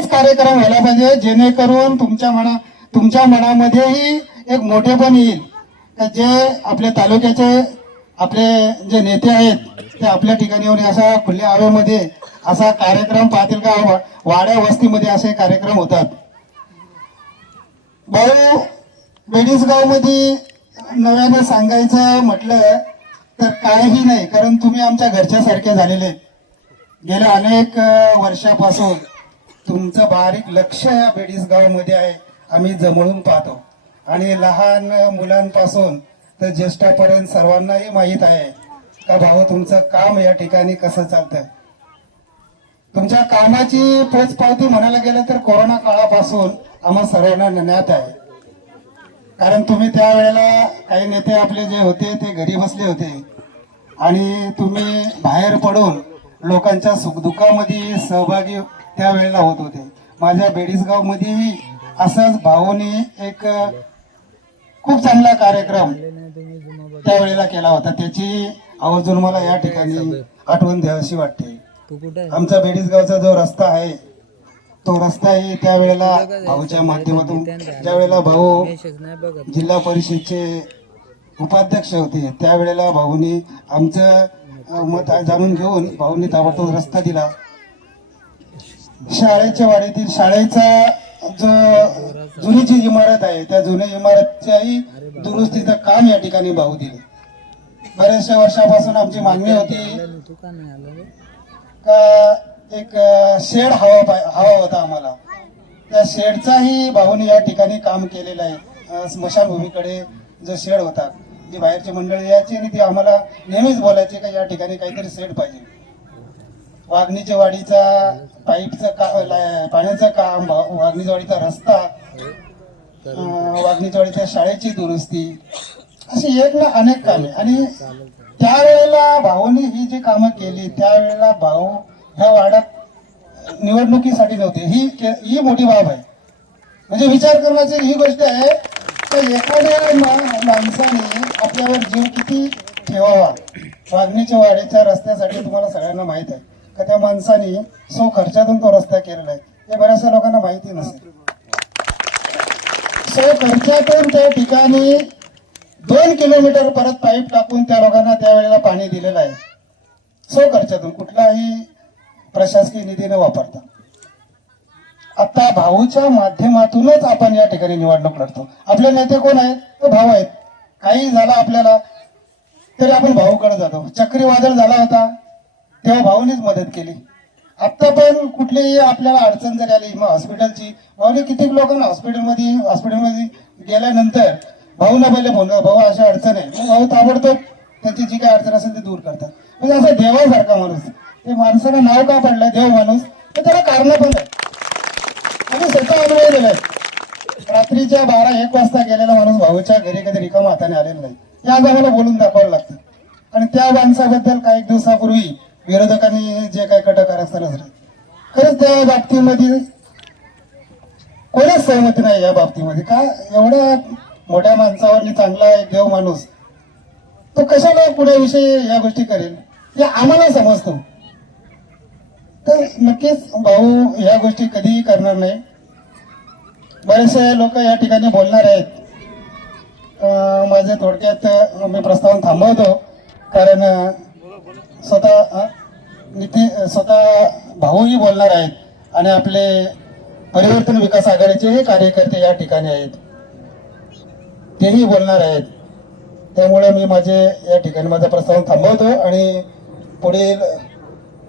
असाच कार्यक्रम व्हायला पाहिजे जेणेकरून तुमच्या मनामध्येही एक मोठेपण येईल का जे आपल्या तालुक्याचे आपले जे नेते आहेत ते आपल्या ठिकाणी येऊन असा खुल्या हवेमध्ये असा कार्यक्रम पाहतील का वाड्या वस्तीमध्ये असे कार्यक्रम होतात. भाऊ बेडीसगाव मध्ये नव्याने सांगायचं म्हटलं तर काहीही नाही, कारण तुम्ही आमच्या घरच्या सारखे झालेले. गेल्या अनेक वर्षापासून तुमचं बारीक लक्ष या बेडीसगाव मध्ये आहे, आम्ही जमळून पाहतो. आणि लहान मुलांपासून तर ज्येष्ठापर्यंत सर्वांनाही माहीत आहे का भाऊ तुमचं काम या ठिकाणी कसं चालतं. तुमच्या कामाची पोचपावती म्हणायला गेलं तर कोरोना काळापासून आम्हा सर्वांना ज्ञात आहे. कारण तुम्ही त्यावेळेला काही नेते आपले जे होते ते घरी बसले होते आणि तुम्ही बाहेर पडून लोकांच्या सुखदुःखामध्ये सहभागी त्यावेळेला होत होते. माझ्या बेडीसगाव मध्येही असंच भाऊनी एक खूप चांगला कार्यक्रम त्यावेळेला केला होता. त्याची आवर्जून मला या ठिकाणी आठवण द्यावीशी वाटते. आमचा बेडीसगावचा जो रस्ता आहे तो रस्ताही त्यावेळेला भाऊच्या माध्यमातून, ज्या वेळेला भाऊ जिल्हा परिषदचे उपाध्यक्ष होते त्यावेळेला भाऊनी आमचं मत जाणून घेऊन भाऊनी ताबडतोब रस्ता दिला. शाळेच्या वाडीतील शाळेचा जो जुनी जी इमारत आहे त्या जुन्या इमारतच्याही दुरुस्तीचं काम या ठिकाणी भाऊ दिले. बऱ्याचशा वर्षापासून आमची मागणी होती का एक शेड हवा होता आम्हाला. त्या शेडचाही भाऊनी या ठिकाणी काम केलेलं आहे. स्मशानभूमीकडे जो शेड होता, जी बाहेरची मंडळी यायची आणि ती आम्हाला नेहमीच बोलायचे का या ठिकाणी काहीतरी शेड पाहिजे. वाघणीच्या वाडीचा पाईपचं पाण्याचं काम, वाघणीच्या वाडीचा रस्ता, वाघणीच्या वाडीच्या शाळेची दुरुस्ती, अशी एक ना अनेक कामे. आणि त्यावेळेला भाऊनी ही जी कामं केली त्यावेळेला भाऊ ह्या वाड्यात निवडणुकीसाठी नव्हते. ही मोठी बाब आहे. म्हणजे विचार करण्याची ही गोष्ट आहे तर एखाद्या माणसाने आपल्यावर जीव किती ठेवावा. वाघणीच्या वाडीच्या रस्त्यासाठी तुम्हाला सगळ्यांना माहित आहे का त्या माणसाने खर्चातून तो रस्ता केलेला आहे. हे बऱ्याचशा लोकांना माहिती नसेल. खर्चातून त्या ठिकाणी 2 किलोमीटर परत पाईप टाकून त्या लोकांना त्यावेळेला पाणी दिलेलं आहे. खर्चातून, कुठलाही प्रशासकीय निधी न वापरता. आता भाऊच्या माध्यमातूनच आपण या ठिकाणी निवडणूक लढतो. आपले नेते कोण आहेत? तो भाऊ आहेत. काही झालं आपल्याला तरी आपण भाऊकडे जातो. चक्रीवादळ झाला होता तेव्हा भाऊनीच मदत केली. आता पण कुठलीही आपल्याला अडचण जरी आली मग हॉस्पिटलची, भाऊने किती लोकांना हॉस्पिटलमध्ये गेल्यानंतर भाऊना पहिले फोन, भाऊ अशा अडचण आहे, मग भाऊ ताबडतोब त्यांची जी काही अडचण असेल ती दूर करतात. म्हणजे असं देवासारखा माणूस. ते माणसाला नाव का पडलंय देव माणूस, तर त्याला कारण पण आहे. आणि स्वतः अनुभव दिलाय. रात्रीच्या 12-1 वाजता गेलेला माणूस भाऊच्या घरी कधी रिकामा हाताने आलेला नाही. हे आज आम्हाला बोलून दाखवावं लागतं. आणि त्या माणसाबद्दल काही दिवसापूर्वी विरोधकांनी जे काही कटकारस्थान असलं, खरंच त्या बाबतीमध्ये कोणीच सहमती नाही. या बाबतीमध्ये का एवढ्या मोठ्या माणसावर चांगला एक देव माणूस तो कशाला पुढे विषयी या गोष्टी करेल हे आम्हाला समजतो. तर नक्कीच भाऊ ह्या गोष्टी कधीही करणार नाही. बरेचसे लोक या ठिकाणी बोलणार आहेत. माझे थोडक्यात मी प्रस्तावना थांबवतो, कारण स्वतः भाऊही बोलणार आहेत आणि आपले परिवर्तन विकास आघाडीचे कार्यकर्ते या ठिकाणी आहेत, तेही बोलणार आहेत. त्यामुळे मी या ठिकाणी माझा प्रस्ताव थांबवतो आणि पुढील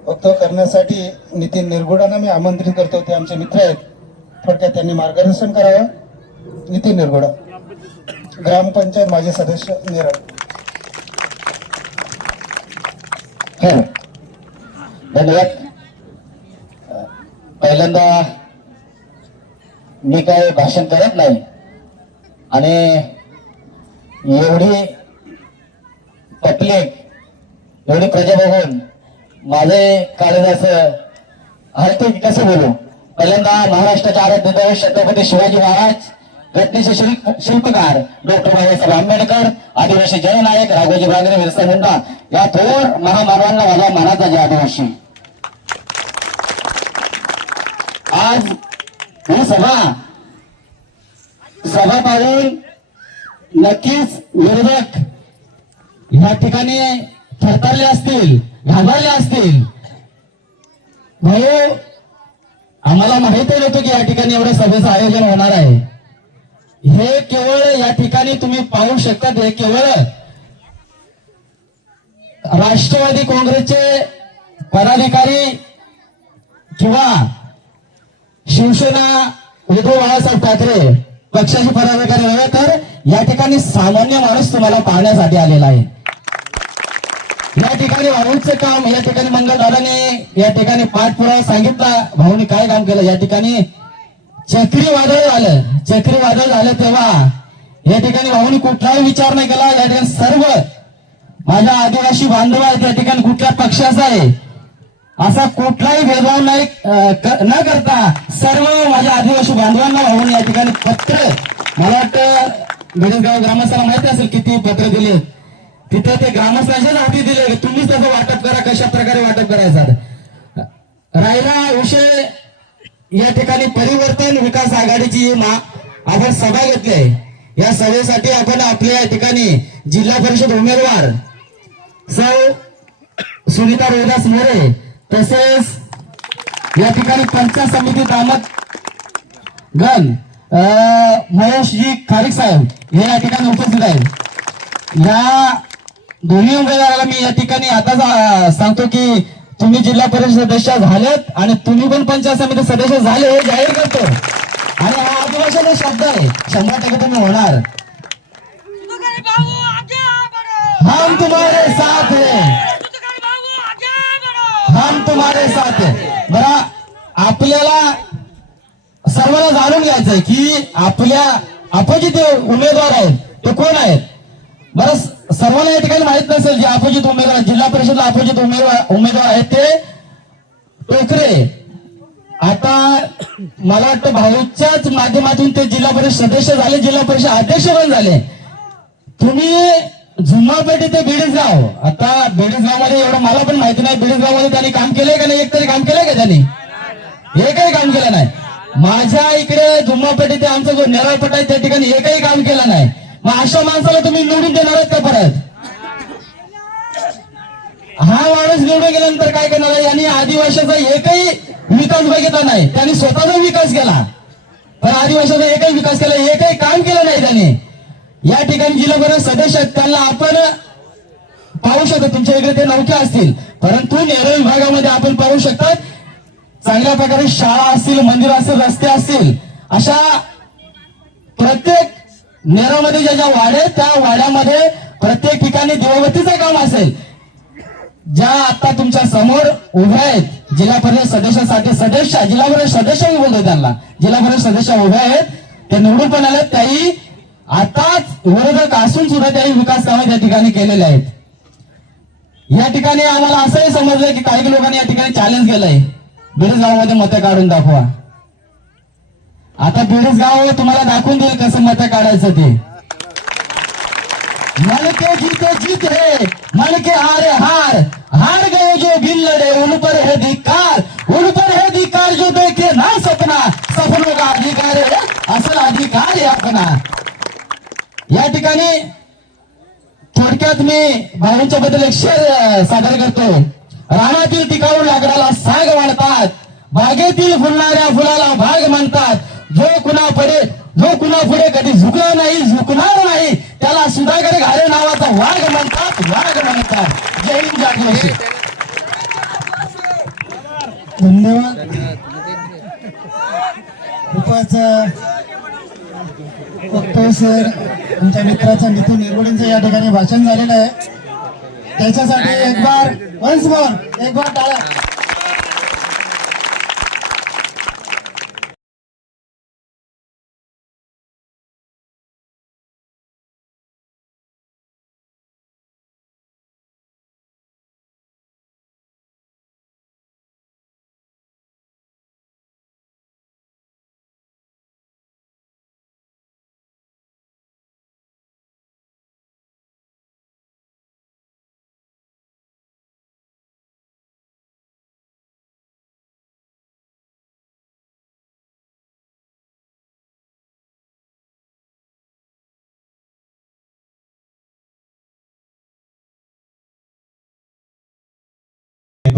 वक्तव्य करण्यासाठी नितीन निरगुडांना मी आमंत्रित करतो. ते आमचे मित्र आहेत, थोडक्यात त्यांनी मार्गदर्शन करावं. नितीन निरगुडा, ग्रामपंचायत माजी सदस्य नेरळ. धन्यवाद. पहिल्यांदा मी काय भाषण करत नाही आणि एवढी पब्लिक, एवढी प्रजा बघून माझे काळजाचं हलते की कसं बोलू. पहिल्यांदा महाराष्ट्राचे आराध्य दैवत छत्रपती शिवाजी महाराज, घटनेचे शिल्पकार डॉक्टर बाबासाहेब आंबेडकर, आदिवासी जननायक राघोजी बांगरे, बिरसा मुंडा या थोर महामानवांना माझा मानाचा जय. आदिवासी आज ही सभा पाहून नक्कीच विरोधक या ठिकाणी थरथरले असतील, घाबरले असतील. भाऊ, आम्हाला माहिती नव्हतं की या ठिकाणी एवढ्या सभेचं आयोजन होणार आहे. हे केवळ या ठिकाणी तुम्ही पाहू शकता, हे केवळ राष्ट्रवादी काँग्रेसचे पदाधिकारी किंवा शिवसेना उद्धव बाळासाहेब ठाकरे पक्षाचे पदाधिकारी नव्हे, तर या ठिकाणी सामान्य माणूस तुम्हाला पाहण्यासाठी आलेला आहे. या ठिकाणी भाऊचं काम, या ठिकाणी मंगलदादाने या ठिकाणी पाठपुरावा सांगितला. भाऊनी काय काम केलं, या ठिकाणी चक्रीवादळ झालं तेव्हा या ठिकाणी भाऊनी कुठलाही विचार नाही केला. या ठिकाणी सर्व माझ्या आदिवासी बांधव आहेत, या ठिकाणी कुठल्या पक्षाचा आहे असा कुठलाही भेदभाव नाही न करता सर्व माझ्या आदिवासी बांधवांना भाऊन या ठिकाणी पत्र, मला वाटतं बेडसगाव ग्रामस्थांना माहिती असेल किती पत्र दिले. तिथे ते ग्रामस्थांच्याच हाती दिले, तुम्हीच त्याचं वाटप करा, कशा प्रकारे वाटप करायचं. राहिला विषय या ठिकाणी परिवर्तन विकास आघाडीची आपण सभा घेतली आहे. या सभेसाठी आपण आपल्या या ठिकाणी जिल्हा परिषद उमेदवार सौ सुनीता रोहिदास मोरे, तसेच या ठिकाणी पंचायत समिती दामत गण महेशजी खारीक साहेब हे या ठिकाणी उपस्थित आहेत. या दोन्ही उमेदवाराला मी या ठिकाणी आता सांगतो की तुम्ही जिल्हा परिषद सदस्य झालेत आणि तुम्ही पण पंचायत समिती सदस्य झाले हे जाहीर करतो. आणि हा आदिवासीचा शब्द आहे, 100% तुम्ही होणार. हम तुम्हारे साथ हैं, हम तुम्हारे साथ हैं. बरं, आपल्याला सर्वांना जाणून घ्यायचंय की आपल्या अपोजिट उमेदवार आहेत ते कोण आहेत. बरं, सर्वांना या ठिकाणी माहित नसेल जे अपोजिट उमेदवार, जिल्हा परिषदला अपोजिट उमेदवार आहेत ते टोकरे. आता मला वाटतं भाऊच्याच माध्यमातून ते जिल्हा परिषद सदस्य झाले, जिल्हा परिषद अध्यक्ष पण झाले. तुम्ही झुम्मापेठी ते बेडसगाव, आता बेडसगाव मध्ये एवढं मला पण माहिती नाही, बेडसगाव मध्ये त्यांनी काम केलंय का नाही, एक तरी काम केलंय का त्यांनी, एकही काम केलं नाही. माझ्या इकडे झुम्मापेठी ते आमचा जो नेरळपट आहे त्या ठिकाणी एकही काम केलं नाही. मग अशा माणसाला तुम्ही निवडून देणार आहेत का परत? हा माणूस निवडून गेल्यानंतर काय करणार आहे? यांनी आदिवासीचा एकही विकास बघितला नाही, त्यांनी स्वतःचा विकास केला पण आदिवासीचा एकही विकास केला, एकही काम केलं नाही त्यांनी. या ठिकाणी जिल्हा परिषद सदस्य आहेत त्यांना आपण पाहू शकतो, तुमच्या इकडे ते नौके असतील, परंतु नेरळ विभागामध्ये आपण पाहू शकतात चांगल्या प्रकारे शाळा असतील, मंदिर असतील, रस्ते असतील, अशा प्रत्येक नेरळमध्ये ज्या ज्या वाड्या त्या वाड्यामध्ये प्रत्येक ठिकाणी देवबत्तीचं काम असेल. ज्या आता तुमच्या समोर उभ्या आहेत जिल्हा परिषद सदस्यासाठी, सदस्य जिल्हा परिषद सदस्य मी बोलतोय त्यांना, जिल्हा परिषद सदस्य उभ्या आहेत, ते निवडून पण आले, त्याही आताच विरोधक असून सुद्धा त्याही विकास कामे त्या ठिकाणी केलेले आहेत. या ठिकाणी आम्हाला असंही समजलंय की काही लोकांनी या ठिकाणी चॅलेंज केलंय, बेडसगावमध्ये मतं काढून दाखवा. आता बेडसगाव तुम्हाला दाखवून देईल कसं मतं काढायचं ते. मन के जीते जीत है, मन के हारे हार, हार गए जो बिन लड़े उन पर है धिक्कार, उन पर है धिक्कार जो देखे ना सपना, सपनों का अधिकार है, असल अधिकार है अपना. या ठिकाणी थोडक्यात मी भाऊंच्या बद्दल एक शेर सादर करतो. रानातील टिकाऊ लाकडाला साग म्हणतात, बागेतील फुलणाऱ्या फुलाला भाग म्हणतात, जो कुणा पुढे कधी झुकला नाही, झुकणार नाही, त्याला सुधाकर घारे नावाचा वाघ म्हणतात, वाघ म्हणतात. जय हिंद, जय आदिवासी. धन्यवाद. खूपच वक्तव्य सर तुमच्या मित्राचं नितीन निरगुडेंचं या ठिकाणी भाषण झालेलं आहे, त्याच्यासाठी एक बार टाळ्या.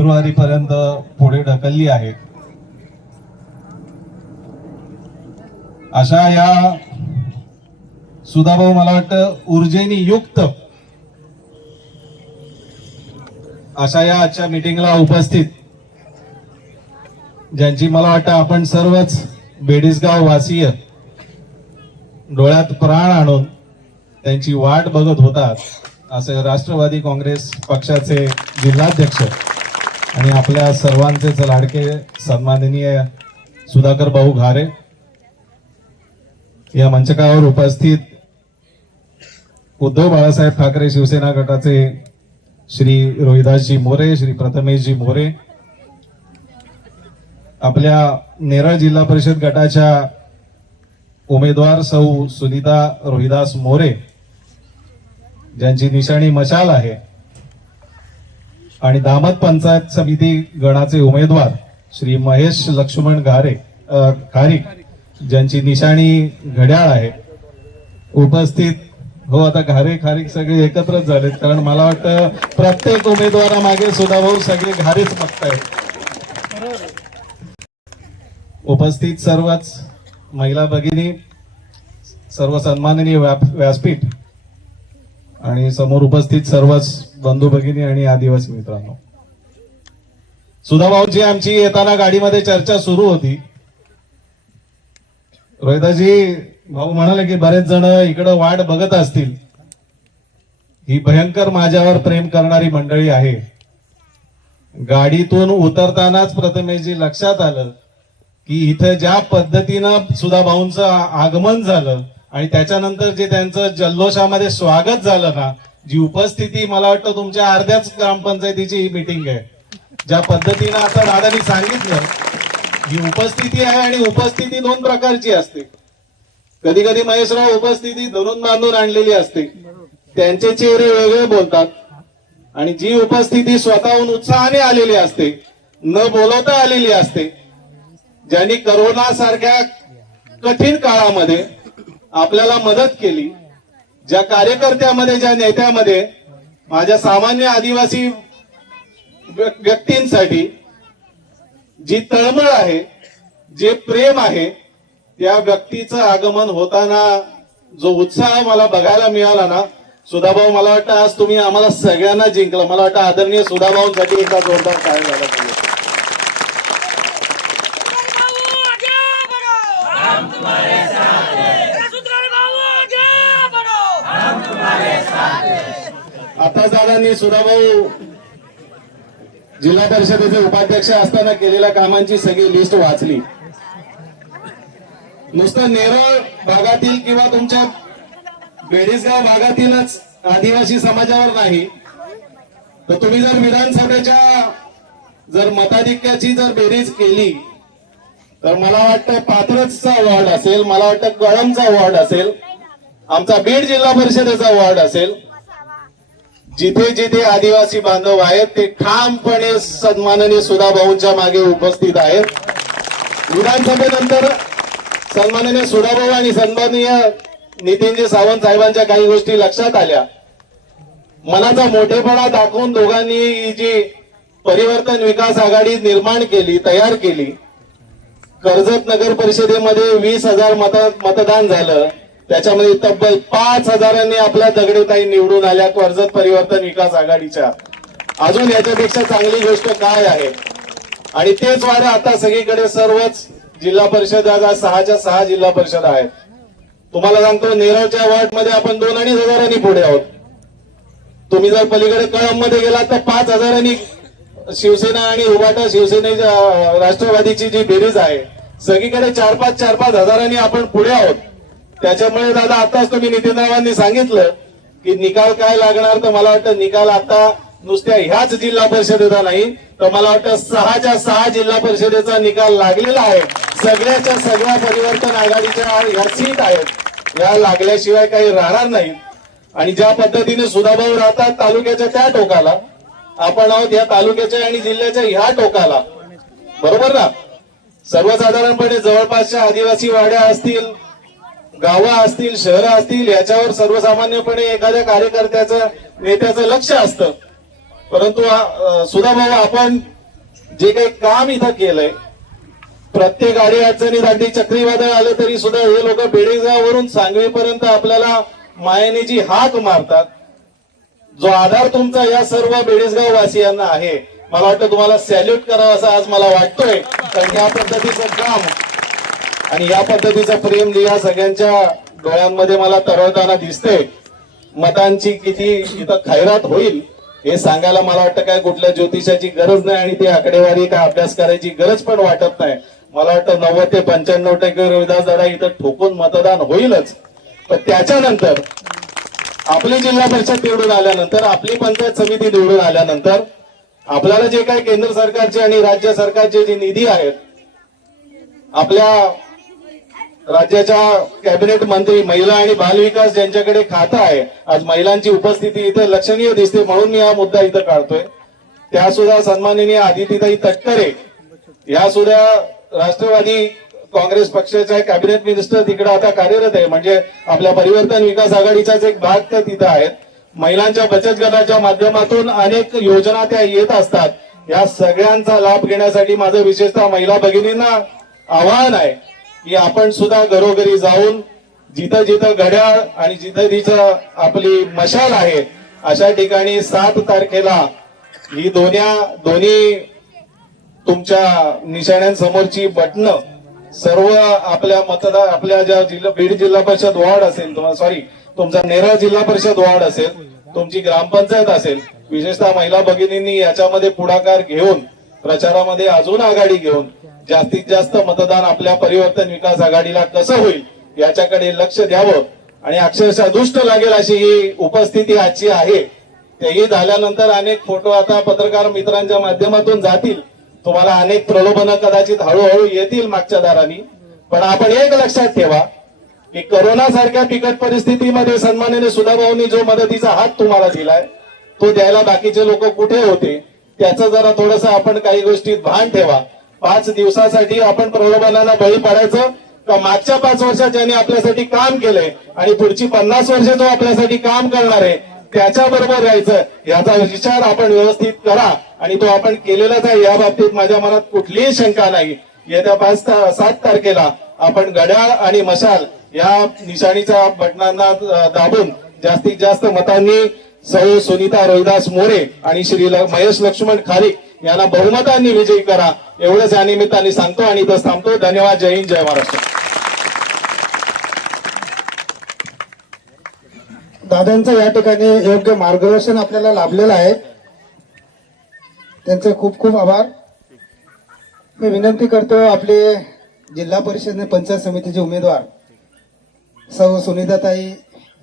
फेब्रुवारी पर्यंत पुढे ढकलली आहे. अशा या सुधाभाऊ मला वाटतं ऊर्जेने युक्त अशा या आजच्या मीटिंगला उपस्थित ज्यांची मला वाटतं आपण सर्वच बेडीसगाव वासीय डोळ्यात प्राण आणून त्यांची वाट बघत होतात असे राष्ट्रवादी काँग्रेस पक्षाचे जिल्हाध्यक्ष आणि आपल्या सर्वांचेच लाडके सन्माननीय सुधाकर भाऊ घारे, या मंचकावर उपस्थित उद्धव बाळासाहेब ठाकरे शिवसेना गटाचे श्री रोहिदासजी मोरे, श्री प्रथमेशजी मोरे, आपल्या नेरळ जिल्हा परिषद गटाच्या उमेदवार सौ सुनीता रोहिदास मोरे ज्यांची निशाणी मशाल आहे, आणि दामत पंचायत समिती गणाचे उमेदवार श्री महेश लक्ष्मण खारीक ज्यांची निशाणी घड्याळ आहे. उपस्थित हो, आता घारे खारीक सगळे एकत्रच झालेत, कारण मला वाटतं प्रत्येक उमेदवारामागे सुधाभाऊ सगळे घारेच बघतायत. उपस्थित सर्वच महिला भगिनी, सर्व सन्माननीय व्यासपीठ आणि समोर उपस्थित सर्वच बंधू भगिनी आणि आदिवासी मित्रांनो, सुधाभाऊची आमची येताना गाडीमध्ये चर्चा सुरू होती. रोहिदाजी भाऊ म्हणाले की बरेच जण इकडं वाट बघत असतील. ही भयंकर माझ्यावर प्रेम करणारी मंडळी आहे. गाडीतून उतरतानाच प्रथमेशजी लक्षात आलं की इथं ज्या पद्धतीनं सुधाभाऊंचं आगमन झालं आणि त्याच्यानंतर जे त्यांचं जल्लोषामध्ये स्वागत झालं ना, जी उपस्थिती, मला वाटतं तुमच्या अर्ध्याच ग्रामपंचायतीची ही मीटिंग आहे. ज्या पद्धतीनं आता दादांनी सांगितलं, ही उपस्थिती आहे आणि उपस्थिती दोन प्रकारची असते. कधी कधी महेशराव उपस्थिती धरून बांधून आणलेली असते, त्यांचे चेहरे वेगळे बोलतात, आणि जी उपस्थिती स्वतःहून उत्साहाने आलेली असते, न बोलवता आलेली असते, ज्यांनी करोना सारख्या कठीण काळामध्ये आपल्याला मदत केली, ज्या कार्यकर्त्यामध्ये, ज्या नेत्यामध्ये, माझ्या सामान्य आदिवासी व्यक्तींसाठी जी तळमळ आहे, जे प्रेम आहे, त्या व्यक्तीचं आगमन होताना जो उत्साह मला बघायला मिळाला ना, सुधाभाऊ, मला वाटतं आज तुम्ही आम्हाला सगळ्यांना जिंकलं. मला वाटतं आदरणीय सुधाभाऊंसाठी एका जोरदार काय झाला पाहिजे. आता दादांनी सुधाभाऊ जिल्हा परिषदेचे उपाध्यक्ष असताना केलेल्या कामांची सगळी लिस्ट वाचली. नुसतं नेरळ भागातील किंवा तुमच्या बेडीसगाव भागातीलच आदिवासी समाजावर नाही, तर तुम्ही जर विधानसभेच्या जर मताधिक्याची जर बेरीज केली तर मला वाटतं पात्रसचा वॉर्ड असेल, मला वाटतं कळमचा वॉर्ड असेल, आमचा बीड जिल्हा परिषदेचा वॉर्ड असेल, जिथे जिथे आदिवासी बांधव आहेत ते ठामपणे सन्माननीय सुधाभाऊंच्या मागे उपस्थित आहेत. विधानसभेनंतर सन्माननीय सुधाभाऊ आणि सन्माननीय नितीनजी सावंत साहेबांच्या काही गोष्टी लक्षात आल्या. मनाचा मोठेपणा दाखवून दोघांनी ही जी परिवर्तन विकास आघाडी निर्माण केली, तयार केली, कर्जत नगर परिषदेमध्ये 20,000 मतदान झालं, त्याच्यामध्ये तब्बल 5,000 आपल्या दगडेताई निवडून आल्या कर्जत परिवर्तन विकास आघाडीच्या. अजून याच्यापेक्षा चांगली गोष्ट काय आहे? आणि तेच वारं आता सगळीकडे सर्वच जिल्हा परिषद, आज 6च्या 6 जिल्हा परिषद आहेत. तुम्हाला सांगतो, नेरळच्या वॉर्डमध्ये आपण 2,500 पुढे आहोत. तुम्ही जर पलीकडे कळम मध्ये गेलात तर 5,000 शिवसेना आणि उभाटा शिवसेनेच्या राष्ट्रवादीची जी बेरीज आहे, सगळीकडे 4-5 हजारांनी आपण पुढे आहोत. त्याच्यामुळे दादा आताच तुम्ही नितीनरावांनी सांगितलं की निकाल काय लागणार, तर मला वाटतं निकाल आता नुसत्या ह्याच जिल्हा परिषदेचा नाही, तर मला वाटतं 6च्या 6 जिल्हा परिषदेचा निकाल लागलेला आहे. सगळ्याच्या सगळ्या परिवर्तन आघाडीच्या ह्या सीट आहेत, या लागल्याशिवाय काही राहणार नाही. आणि ज्या पद्धतीने सुधाभाऊ राहतात तालुक्याच्या त्या टोकाला, आपण आहोत या तालुक्याच्या आणि जिल्ह्याच्या ह्या टोकाला, बरोबर ना. सर्वसाधारणपणे जवळपासच्या आदिवासी वाड्या असतील, गावं असतील, शहरं असतील, याच्यावर सर्वसामान्यपणे एखाद्या कार्यकर्त्याचं, नेत्याचं लक्ष असतं. परंतु सुधाभाऊ, आपण जे काही काम इथं केलंय, प्रत्येक अडी अडचणीत अगदी चक्रीवादळ आलं तरी सुद्धा हे लोक बेडगाववरून सांगवीपर्यंत आपल्याला मायेने जी हाक मारतात. जो आधार तुमचा या सर्व बेडगाव वासियांना आहे, मला वाटतं तुम्हाला सॅल्यूट करावं असं आज मला वाटतोय. कारण या पद्धतीचं काम आणि या पद्धतीचं प्रेम या सगळ्यांच्या डोळ्यांमध्ये मला तरळताना दिसते. मतांची किती इथं खैरात होईल हे सांगायला मला वाटतं काय कुठल्या ज्योतिषाची गरज नाही आणि ती आकडेवारी काय अभ्यास करायची गरज पण वाटत नाही. मला वाटतं 90 ते 95% रोहिदास दादा इथं ठोकून मतदान होईलच. पण त्याच्यानंतर आपली जिल्हा परिषद निवडून आल्यानंतर, आपली पंचायत समिती निवडून आल्यानंतर आपल्याला जे काही केंद्र सरकारचे आणि राज्य सरकारचे जे निधी आहेत, आपल्या राज्याच्या कॅबिनेट मंत्री महिला आणि बालविकास ज्यांच्याकडे खातं आहे, आज महिलांची उपस्थिती इथे लक्षणीय दिसते म्हणून मी हा मुद्दा इथं काढतोय. त्या सुद्धा सन्माननीय आदितीताई तटकरे या सुद्धा राष्ट्रवादी काँग्रेस पक्षाच्या कॅबिनेट मिनिस्टर तिकडे आता कार्यरत आहे. म्हणजे आपल्या परिवर्तन विकास आघाडीचाच एक भाग त्या तिथं आहेत. महिलांच्या बचत गटाच्या माध्यमातून अनेक योजना त्या येत असतात. या सगळ्यांचा लाभ घेण्यासाठी माझं विशेषतः महिला भगिनींना आवाहन आहे की आपण सुद्धा घरोघरी जाऊन जिथं जिथं घड्याळ आणि जिथं जिथं आपली मशाल आहे अशा ठिकाणी 7 तारखेला ही दोन्ही तुमच्या निशाण्यांसमोरची बटणं सर्व आपल्या ज्या बीड जिल्हा परिषद वॉर्ड असेल, तुमचा नेरळ जिल्हा परिषद वॉर्ड असेल, तुमची ग्रामपंचायत असेल, विशेषतः महिला भगिनींनी याच्यामध्ये पुढाकार घेऊन प्रचारामध्ये अजून आघाडी घेऊन जास्तीत जास्त मतदान आपल्या परिवर्तन विकास आघाडीला कसं होईल याच्याकडे लक्ष द्यावं. आणि अक्षरशः दुष्ट लागेल अशी ही उपस्थिती आजची आहे. तेही झाल्यानंतर अनेक फोटो आता पत्रकार मित्रांच्या माध्यमातून जातील. तुम्हाला अनेक प्रलोभनं कदाचित हळूहळू येतील मागच्या दारांनी. पण आपण एक लक्षात ठेवा की करोना सारख्या बिकट परिस्थितीमध्ये सन्माननीय सुधाभाऊंनी जो मदतीचा हात तुम्हाला दिलाय तो द्यायला बाकीचे लोक कुठे होते त्याचं जरा थोडंसं आपण काही गोष्टीत भान ठेवा. 5 दिवसासाठी आपण प्रलोभनाला बळी पडायचं का मागच्या 5 वर्षात ज्यांनी आपल्यासाठी काम केलंय आणि पुढची 50 वर्ष जो आपल्यासाठी काम करणार आहे त्याच्याबरोबर राहायचं, याचा विचार आपण व्यवस्थित करा. आणि तो आपण केलेलाच आहे, या बाबतीत माझ्या मनात कुठलीही शंका नाही. येत्या 5-7 तारखेला आपण घड्याळ आणि मशाल या निशाणीच्या बटनांना दाबून जास्तीत जास्त मतांनी सौ सुनीता रोहिदास मोरे आणि श्री महेश लक्ष्मण खारीक यांना बहुमतांनी विजयी करा, एवढंच या निमित्ताने सांगतो आणि इथं थांबतो. धन्यवाद. जय हिंद, जय महाराष्ट्र. दादांचं या ठिकाणी योग्य मार्गदर्शन आपल्याला लाभलेलं आहे. त्यांचे खूप खूप आभार. मी विनंती करतो आपले जिल्हा परिषद आणि पंचायत समितीचे उमेदवार सौ सुनीताताई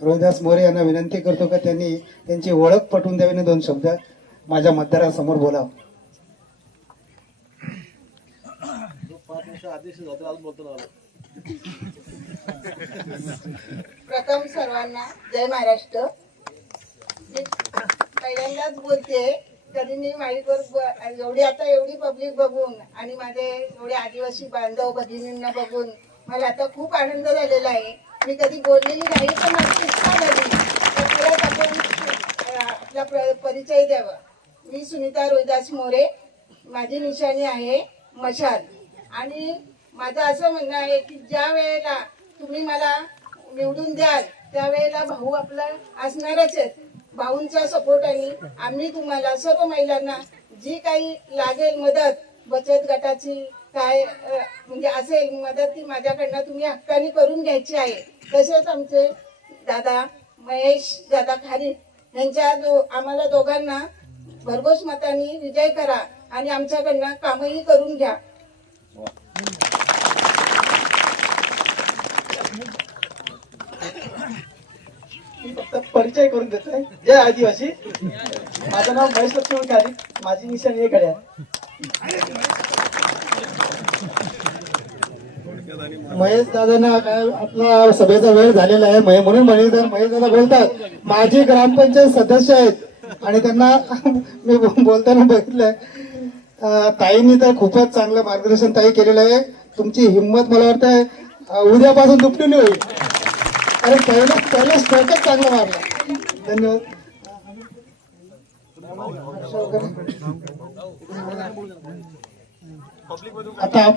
रोहिदास मोरे यांना विनंती करतो का त्यांनी त्यांची ओळख पटवून द्यावी, 2 शब्द माझ्या मतदारासमोर बोलावं. प्रथम सर्वांना जय महाराष्ट्र. मी पहिल्यांदाच बोलते. कधी मी माईकवर एवढी पब्लिक बघून आणि माझे एवढे आदिवासी बांधव भगिनींना बघून मला आता खूप आनंद झालेला आहे. मी कधी बोललेली नाही पण माझी इच्छा झाली तर आपण आपला परिचय द्यावा. मी सुनीता रोहिदास मोरे, माझी निशाणी आहे मशाल. आणि माझं असं म्हणणं आहे की ज्या वेळेला तुम्ही मला निवडून द्याल त्यावेळेला भाऊ आपला असणारच आहेत. भाऊंच्या सपोर्टाने आम्ही तुम्हाला सर्व महिलांना जी काही लागेल मदत, बचत गटाची काय म्हणजे असेल मदत ती माझ्याकडनं तुम्ही हक्काने करून घ्यायची आहे. तसेच आमचे दादा महेश दादा खारीक यांच्या आम्हाला दोघांना भरघोस मतांनी विजय करा आणि आमच्याकडनं कामही करून घ्या. फक्त परिचय करून देतोय. जय आदिवासी. माझं नाव महेश लक्ष्मण खारीक, माझी निशाणी आहे घड्याळ. महेश दादांना काय आपला सभेचा वेळ झालेला आहे म्हणून महेश दादा बोलतात. माझी ग्रामपंचायत सदस्य आहेत आणि त्यांना मी बोलताना बघितलंय. ताईंनी तर खूपच चांगलं मार्गदर्शन ताई केलेलं आहे. तुमची हिंमत मला वाटतं उद्यापासून दुपटीने होईल. अरे पहिला स्ट्रोकच चांगला मारला. धन्यवाद. आता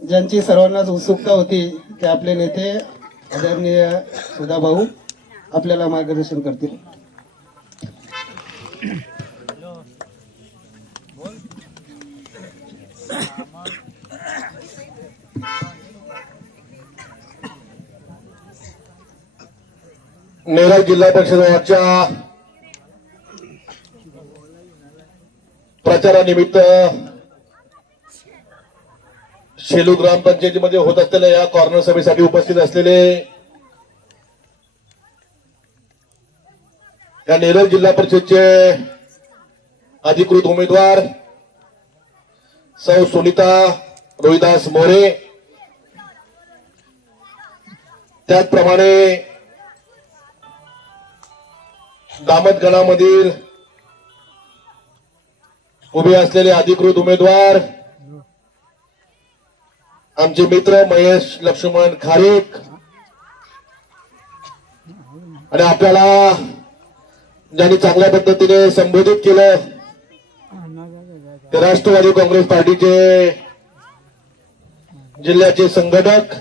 ज्यांची सर्वांनाच उत्सुकता होती ते आपले नेते आदरणीय सुधाभाऊ आपल्याला मार्गदर्शन करतील. नेरळ जिल्हा परिषदेच्या प्रचारानिमित्त शेलू ग्रामपंचायतीमध्ये होत असलेल्या या कॉर्नर सभेसाठी उपस्थित असलेले या नेरळ जिल्हा परिषदचे अधिकृत उमेदवार सौ सुनीता रोहिदास मोरे, त्याचप्रमाणे दामटगडामधील उभे असलेले अधिकृत उमेदवार आमचे मित्र महेश लक्ष्मण खारेक आणि आपल्याला ज्यांनी चांगल्या पद्धतीने संबोधित केलं ते राष्ट्रवादी काँग्रेस पार्टीचे जिल्ह्याचे संघटक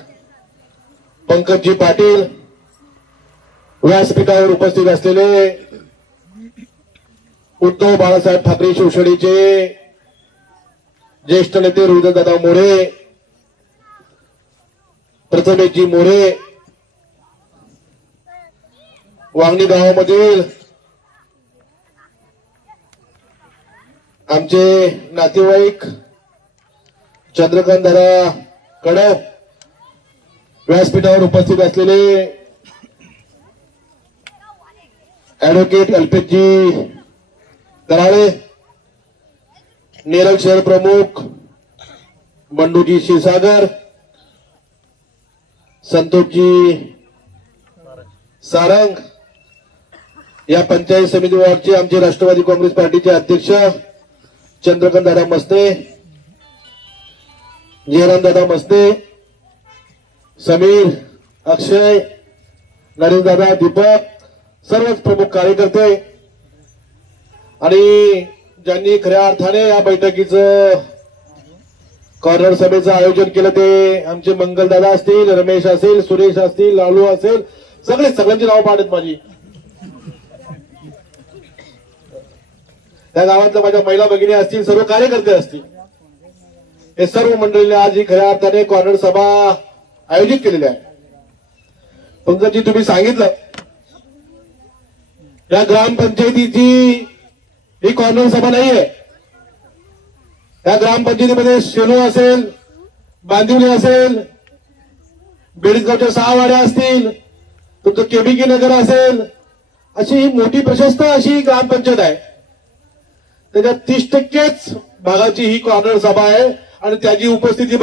पंकजी पाटील, व्यासपीठावर उपस्थित असलेले उद्धव बाळासाहेब ठाकरे शिवसेनेचे ज्येष्ठ नेते रोहिदादा मोरे, प्रथमेशजी मोरे, वांगणी गावामधील आमचे नातेवाईक चंद्रकांत दादा कडव, व्यासपीठावर उपस्थित असलेले ऍडव्होकेट अल्पेशजी कराळे, नेरळ शहर प्रमुख बंडूजी क्षीरसागर, संतोषजी सारंग, या पंचायत समिती वॉर्डचे आमचे राष्ट्रवादी काँग्रेस पार्टीचे अध्यक्ष चंद्रकांत दादा मस्ते, जयराम दादा मस्ते, समीर, अक्षय, नरेश दादा, दीपक, सर्वच प्रमुख कार्यकर्ते आणि ज्यांनी खऱ्या अर्थाने या बैठकीचं कॉर्नर सभेचं आयोजन केलं ते आमचे मंगलदादा असतील, रमेश असेल, सुरेश असतील, लालू असेल, सगळ्यांची नाव पाडत माझी. त्या गावातल्या माझ्या महिला भगिनी असतील, सर्व कार्यकर्ते असतील, हे सर्व मंडळीने आज ही खऱ्या अर्थाने कॉर्नर सभा आयोजित केलेली आहे. पंकजी तुम्ही सांगितलं या ग्रामपंचायतीची ही कॉर्नर सभा नाहीये. या ग्रामपंचायतीमध्ये शेलू असेल, बांदिवली असेल, बेडगावच्या 6 वाड्या असतील, तुमचं केबिकी नगर असेल, अशी ही मोठी प्रशस्त अशी ग्रामपंचायत आहे. त्याच्यात 30% भागाची ही कॉर्नर सभा आहे आणि त्याची उपस्थिती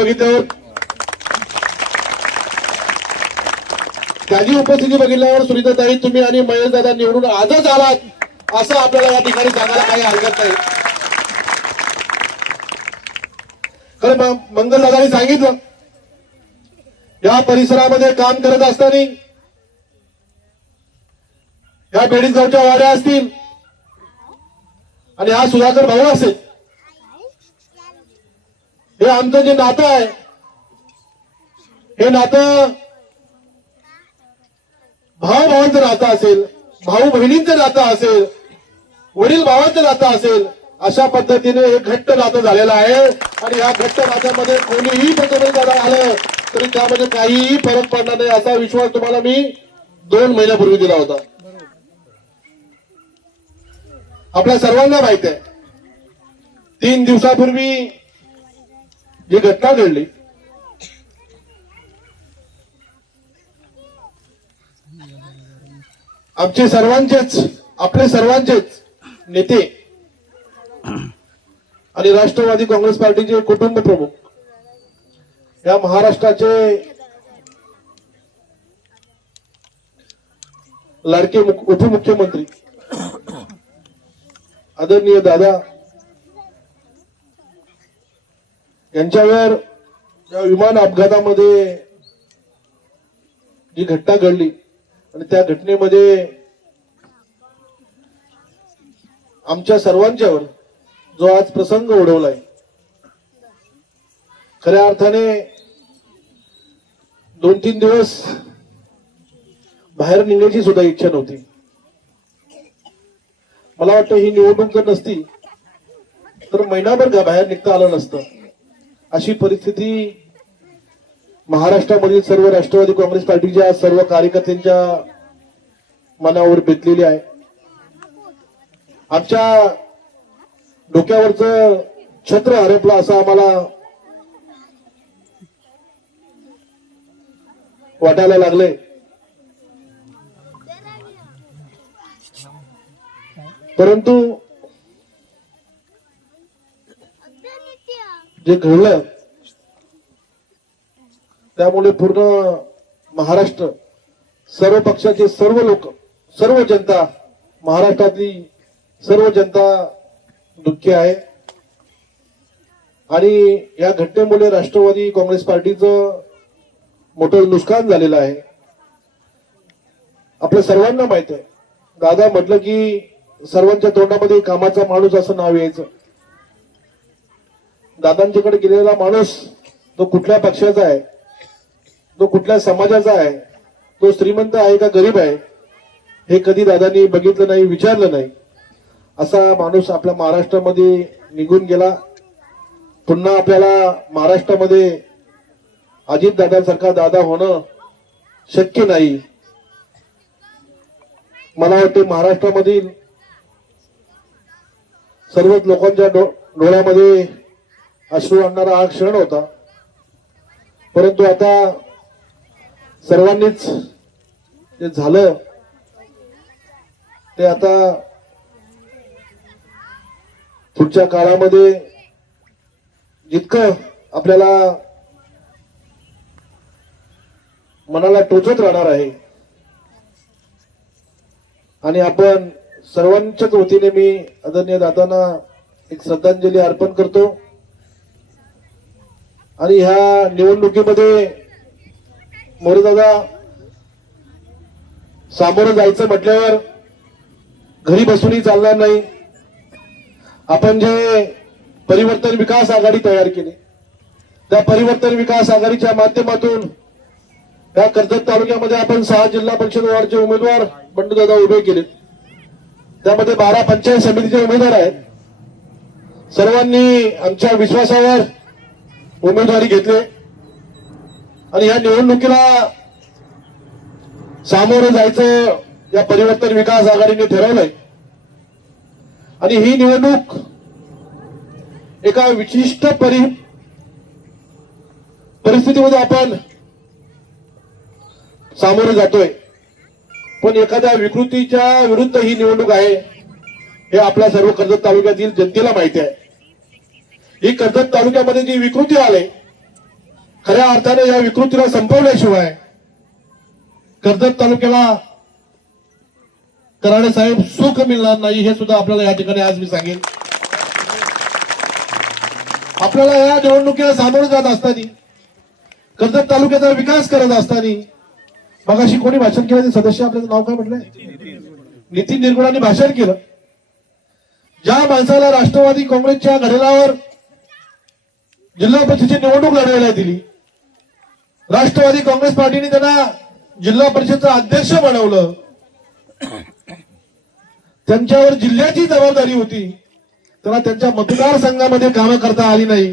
बघितल्यावर सुनीताताई तुम्ही आणि महेश दादा निवडून आजच आलात असं आपल्याला या ठिकाणी सांगायला काही हरकत नाही. कारण मंगलदादांनी सांगितलं या परिसरामध्ये काम करत असताना या बेडगावच्या वाड्या असतील आणि हा सुधाकर भाऊ असेल, हे आमचं जे नातं आहे हे नातं भाऊ-भावांचं नातं असेल, भाऊ बहिणींचं नातं असेल, वडील भावांचं नातं असेल, अशा पद्धतीने हे घट्ट नातं झालेलं आहे. आणि या घट्ट नात्यामध्ये कोणीही बदल आलं तरी त्यामध्ये काहीही फरक पडणार नाही असा विश्वास तुम्हाला मी 2 महिन्यापूर्वी दिला होता. आपल्या सर्वांना माहित आहे 3 दिवसापूर्वी जी घटना घडली, आपले सर्वांचेच नेते आणि राष्ट्रवादी काँग्रेस पार्टीचे कुटुंब प्रमुख, या महाराष्ट्राचे लाडके उपमुख्यमंत्री आदरणीय दादा यांच्यावर या विमान अपघातामध्ये जी घटना घडली आणि त्या घटनेमध्ये आमच्या सर्वांच्यावर जो आज प्रसंग ओढवलाय, खऱ्या अर्थाने 2-3 दिवस बाहेर निघण्याची सुद्धा इच्छा नव्हती. मला वाटतं ही निवडणूक जर नसती तर महिनाभर बाहेर निघता आलं नसतं. अशी परिस्थिती महाराष्ट्रामधील सर्व राष्ट्रवादी काँग्रेस पार्टीच्या सर्व कार्यकर्त्यांच्या मनावर बेतलेली आहे. आमच्या डोक्यावरचं छत्र हरपलं असं आम्हाला वाटायला लागले. परंतु जे घडलं त्यामुळे पूर्ण महाराष्ट्र, सर्व पक्षाचे सर्व लोक, सर्व जनता, महाराष्ट्रातली सर्व जनता दुःखी आहे. आणि या घटनेमुळे राष्ट्रवादी काँग्रेस पार्टीचं मोठं नुकसान झालेलं आहे. आपल्या सर्वांना माहित आहे, दादा म्हटलं की सर्वांच्या तोंडामध्ये कामाचा माणूस असं नाव यायचं. दादांच्याकडे गेलेला माणूस तो कुठल्या पक्षाचा आहे, तो कुठल्या समाजाचा आहे, तो श्रीमंत आहे का गरीब आहे, हे कधी दादांनी बघितलं नाही, विचारलं नाही. असा माणूस आपल्या महाराष्ट्रामध्ये निघून गेला. पुन्हा आपल्याला महाराष्ट्रामध्ये अजितदादांसारखा दादा होणं शक्य नाही. मला वाटते महाराष्ट्रामधील सर्वच लोकांच्या डोळ्यामध्ये अश्रू आणणारा हा क्षण होता. परंतु आता सर्वांनीच जे झालं ते आता पुढच्या काळामध्ये जितकं आपल्याला मनाला टोचत राहणार आहे. आणि आपण सर्वांच्याच वतीने मी आदरणीय दादांना एक श्रद्धांजली अर्पण करतो. आणि ह्या निवडणुकीमध्ये मोरे दादा सामोरं जायचं म्हटल्यावर घरी बसूनही चालणार नाही. आपण जे परिवर्तन विकास आघाडी तयार केली, त्या परिवर्तन विकास आघाडीच्या माध्यमातून या कर्जत तालुक्यामध्ये आपण 6 जिल्हा परिषद वॉर्डचे उमेदवार बंडूदादा उभे केले. त्यामध्ये 12 पंचायत समितीचे उमेदवार आहेत. सर्वांनी आमच्या विश्वासावर उमेदवारी घेतले आणि या निवडणुकीला सामोरं जायचं या परिवर्तन विकास आघाडीने ठरवलंय. आणि ही निवडणूक एका विशिष्ट परिस्थितीमध्ये आपण सामोरे जातोय. पण एखाद्या विकृतीच्या विरुद्ध ही निवडणूक आहे हे आपल्या सर्व कर्जत तालुक्यातील जनतेला माहिती आहे. ही कर्जत तालुक्यामध्ये जी विकृती आली, खऱ्या अर्थाने या विकृतीला संपवल्याशिवाय कर्जत तालुक्याला कराडे साहेब सुख मिळणार नाही, हे सुद्धा आपल्याला या ठिकाणी आज मी सांगेन. आपल्याला या निवडणुकीला सामोरं जात असताना, कर्जत तालुक्याचा विकास करत असताना, मगाशी कोणी भाषण केलं, ते सदस्य आपल्याचं नाव काय म्हटलंय, नितीन निरगुडांनी भाषण केलं. ज्या माणसाला राष्ट्रवादी काँग्रेसच्या घड्याळावर जिल्हा परिषदेची निवडणूक लढवायला दिली, राष्ट्रवादी काँग्रेस पार्टीने त्यांना जिल्हा परिषदचा अध्यक्ष बनवलं, त्यांच्यावर जिल्ह्याची जबाबदारी होती, त्यांना त्यांच्या मतदारसंघामध्ये कामं करता आली नाही.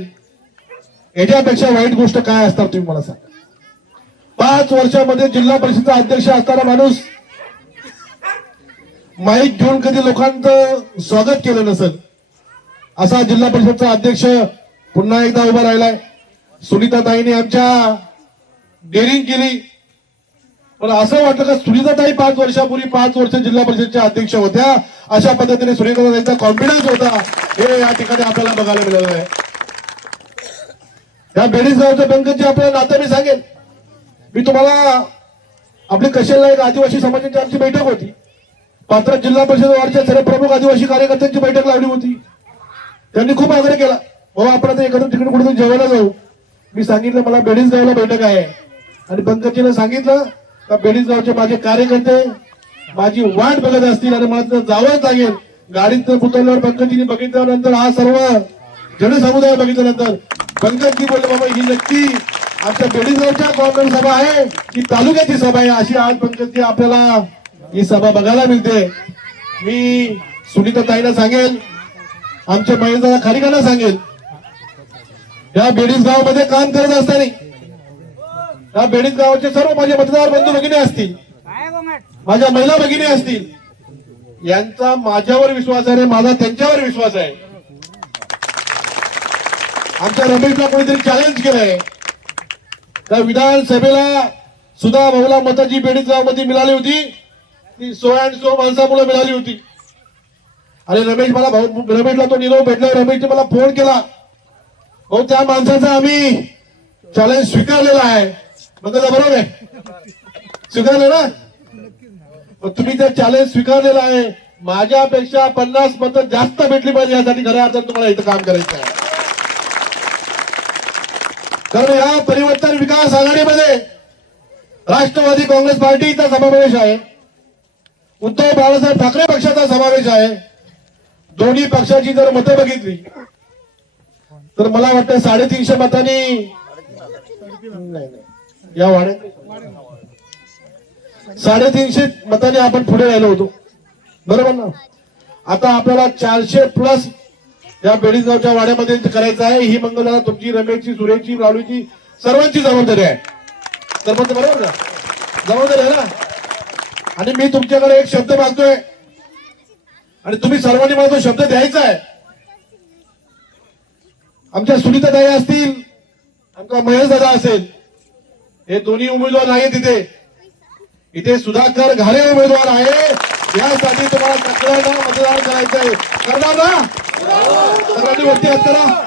याच्यापेक्षा वाईट गोष्ट काय असणार तुम्ही मला सांगा. 5 वर्षामध्ये जिल्हा परिषदेचा अध्यक्ष असणारा माणूस माईक घेऊन कधी लोकांचं स्वागत केलं नसेल, असा जिल्हा परिषदचा अध्यक्ष पुन्हा एकदा उभा राहिलाय. सुनीताताईने आमच्या डेअरिंग केली, पण असं वाटलं का सुनीताताई 5 वर्षापूर्वी 5 वर्ष जिल्हा परिषदेच्या अध्यक्ष होत्या, अशा पद्धतीने सुनीताताईंचा कॉन्फिडन्स होता, हे या ठिकाणी आपल्याला बघायला मिळालं आहे. या बेडीसगावच्या बँकेची आपल्याला नातं मी सांगेन. मी तुम्हाला आपली कशेला एक आदिवासी समाजाची आमची बैठक होती, पात्र जिल्हा परिषद वार्डच्या सर्व प्रमुख आदिवासी कार्यकर्त्यांची बैठक लावली होती. त्यांनी खूप आग्रह केला, बाबा आपण आता एखादं तिकडे कुठेतरी जेवायला जाऊ. मी सांगितलं मला बेडीसगावला बैठक आहे, आणि पंकजीला सांगितलं का बेडीसगावचे माझे कार्यकर्ते माझी वाट बघत असतील आणि मला तिथं जावंच लागेल. गाडीत उतरल्यावर पंकजींनी बघितल्यानंतर हा सर्व जनसमुदाय बघितल्यानंतर पंकजी बोलले बाबा ही नक्की आमच्या बेडीगावच्या काँग्रेस सभा आहे की तालुक्याची सभा आहे, अशी आज पंकजी आपल्याला ही सभा बघायला मिळते. मी सुनीता ताईला सांगेल, आमच्या महेशदादा खारीकांना सांगेल, या बेडीस गावामध्ये काम करत असताना या बेडीस गावाचे सर्व माझे मतदार बंधू भगिनी असतील, माझ्या महिला भगिनी असतील, यांचा माझ्यावर विश्वास आहे, माझा त्यांच्यावर विश्वास आहे. आमच्या रमेशला कोणीतरी चॅलेंज केलंय, त्या विधानसभेला सुधा भाऊला मतं जी बेडीस गावामध्ये मिळाली होती ती 100 माणसामुळे मिळाली होती. आणि रमेशला तो निरोप भेटला, रमेशने मला फोन केला, भाऊ त्या माणसाचा आम्ही चॅलेंज स्वीकारलेला आहे. म्हणजे बरोबर आहे, स्वीकारलं ना? तुम्ही ते चॅलेंज स्वीकारलेलं आहे. माझ्यापेक्षा 50 मतं जास्त भेटली पाहिजे यासाठी खऱ्या अर्थात तुम्हाला इथं काम करायचं आहे. कारण या परिवर्तन विकास आघाडीमध्ये राष्ट्रवादी काँग्रेस पार्टीचा समावेश आहे, उद्धव बाळासाहेब ठाकरे पक्षाचा समावेश आहे. दोन्ही पक्षाची जर मतं बघितली तर मला वाटतं 350 मतांनी या वाड्यात 350 मतांनी आपण पुढे राहिलो होतो, बरोबर ना? आता आपल्याला 400+ या बेडीसगावच्या वाड्यामध्ये करायचं आहे. ही मंगळवार तुमची, रमेशची, सुरेशची, राहुलची, सर्वांची जबाबदारी आहे. सरपंच बरोबर ना? जबाबदारी आहे ना? आणि मी तुमच्याकडे एक शब्द मागतोय आणि तुम्ही सर्वांनी मला तो शब्द द्यायचा आहे. आमच्या सुनीताताई असतील, आमचा महेश दादा असेल, हे दोन्ही उमेदवार नाही तिथे. इथे सुधाकर घारे उमेदवार आहे. यासाठी तुम्हाला सगळ्यांना मतदान करायचं आहे. करणार ना? सगळ्यांनी वरती हात करा.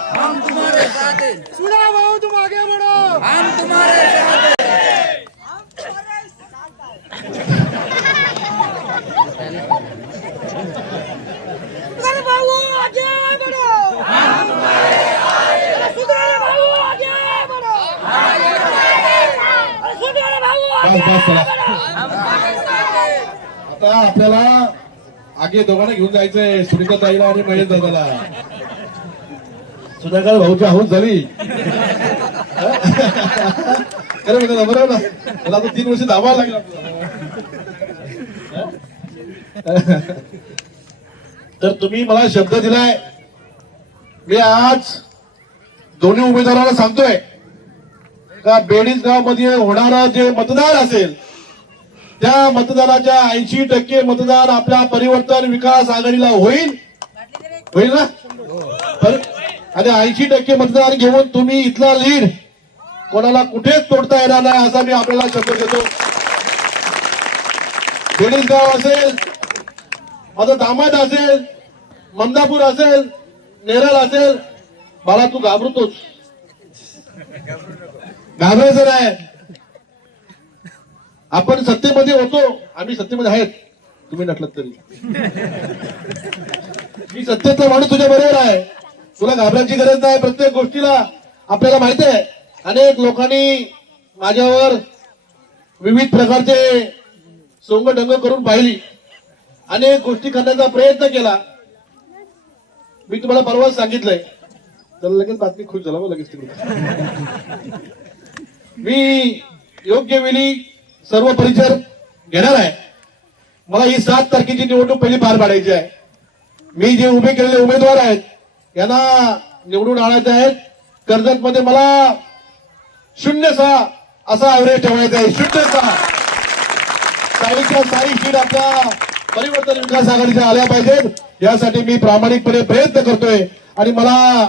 आता आपल्याला आगे दोघांना घेऊन जायचंय, सुनीता ताईला आणि महेश दादाला. सुधाकर भाऊची हाऊस झाली खरं म्हणतो बरोबर ना? त्याला आता 3 वर्ष धावावं लागलं. तर तुम्ही मला शब्द दिलाय, मी आज दोन्ही उमेदवारांना सांगतोय का बेडीस गावामध्ये होणारा जे मतदार असेल त्या मतदानाच्या 80% मतदान आपल्या परिवर्तन विकास आघाडीला होईल ना? आणि 80% मतदान घेऊन तुम्ही इथला लीड कोणाला कुठेच तोडता येणार नाही असा मी आपल्याला शब्द देतो. बेडीस गाव असेल, माझा दामाद असेल, ममदापूर असेल, नेरळ असेल, मला तू घाबरतोच, घाबरायचं नाही. आपण सत्तेमध्ये होतो, आम्ही सत्तेमध्ये आहेत, तुम्ही नटलात तरी. मी सत्तेतला माणूस तुझ्या बरोबर आहे, तुला घाबरायची गरज नाही. प्रत्येक गोष्टीला आपल्याला माहिती आहे, अनेक लोकांनी माझ्यावर विविध प्रकारचे सोंगडंग करून पाहिली, अनेक गोष्टी करण्याचा प्रयत्न केला. मी तुम्हाला परवाच सांगितलंय, तर लगेच बातमी खुश झाला लगेच तिकडे. मी योग्य वेळी सर्व परिचय घेणार आहे. मला ही 7 तारखेची निवडणूक पहिली पार पाडायची आहे. मी जे उभे केलेले उमेदवार आहेत यांना निवडून आणायचे आहेत. कर्जतमध्ये मला 0-6 असा ऍव्हरेज ठेवायचा आहे. 0-6 साईच्या साई सीट आपल्या परिवर्तन विकास आघाडीच्या आल्या पाहिजेत, यासाठी मी प्रामाणिकपणे प्रयत्न करतोय. आणि मला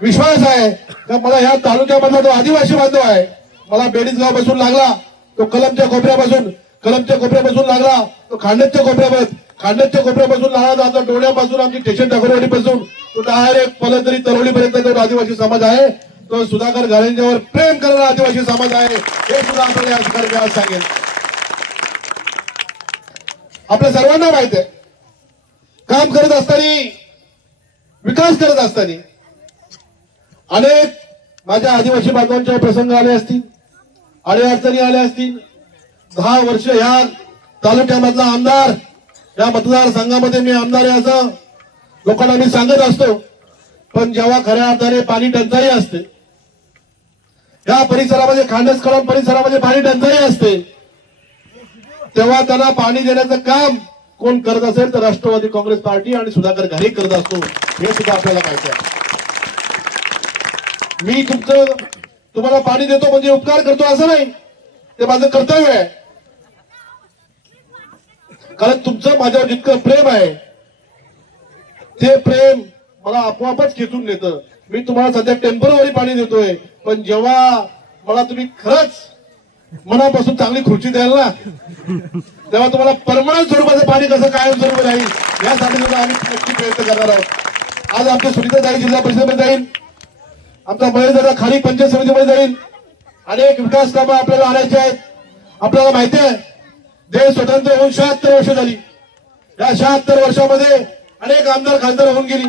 विश्वास आहे का मला ह्या तालुक्यामधला जो आदिवासी बांधव आहे, मला बेडीस गाव पासून लागला, तो कलमच्या कोपऱ्यापासून लागला, तो खांडतच्या कोपऱ्यापासून लागला, जातो डोळ्यापासून आमची स्टेशन ठाकरवाडीपासून तो डायरेक्ट पलतरी तरोडीपर्यंत जो आदिवासी समाज आहे, तो सुधाकर घारेंच्यावर प्रेम करणारा आदिवासी समाज आहे, हे सुद्धा आपल्याला या ठिकाणी आज सांगेल. आपल्या सर्वांना माहित आहे, काम करत असताना, विकास करत असताना अनेक माझ्या आदिवासी बांधवांचे प्रसंग आले असतील, अडचणी आल्या असतील. 10 वर्ष या तालुक्यामधला आमदार, या मतदारसंघामध्ये मी आमदार आहे असं लोकांना मी सांगत असतो, पण जेव्हा खऱ्या अर्थाने पाणी टंचाई असते, या परिसरामध्ये खांडस कळंब परिसरामध्ये पाणी टंचाई असते, तेव्हा त्यांना पाणी देण्याचं काम कोण करत असेल तर राष्ट्रवादी काँग्रेस पार्टी आणि सुधाकर घारे करत असतो, हे सुद्धा आपल्याला माहिती आहे. मी तुम्हाला पाणी देतो म्हणजे उपकार करतो असं नाही, ते माझं कर्तव्य आहे. कारण तुमचं माझ्यावर जितकं प्रेम आहे ते प्रेम मला आपोआपच खेचून नेतं. मी तुम्हाला सध्या टेम्पररी पाणी देतोय, पण जेव्हा मला तुम्ही खरंच मनापासून चांगली खुर्ची द्याल ना, तेव्हा तुम्हाला परमनंट स्वरूपाचं पाणी कसं कायम स्वरूप राहील यासाठी सुद्धा आम्ही नक्की प्रयत्न करणार आहोत. आज आमच्या सुनीताताई जिल्हा परिषदेमध्ये जाईल, आमचा महेश दादा खाली पंचायत समितीमध्ये जाईल. अनेक विकास कामं आपल्याला आणायची आहेत. आपल्याला माहिती आहे देश स्वतंत्र होऊन 76 वर्ष झाली. या 76 वर्षामध्ये अनेक आमदार खासदार होऊन गेली.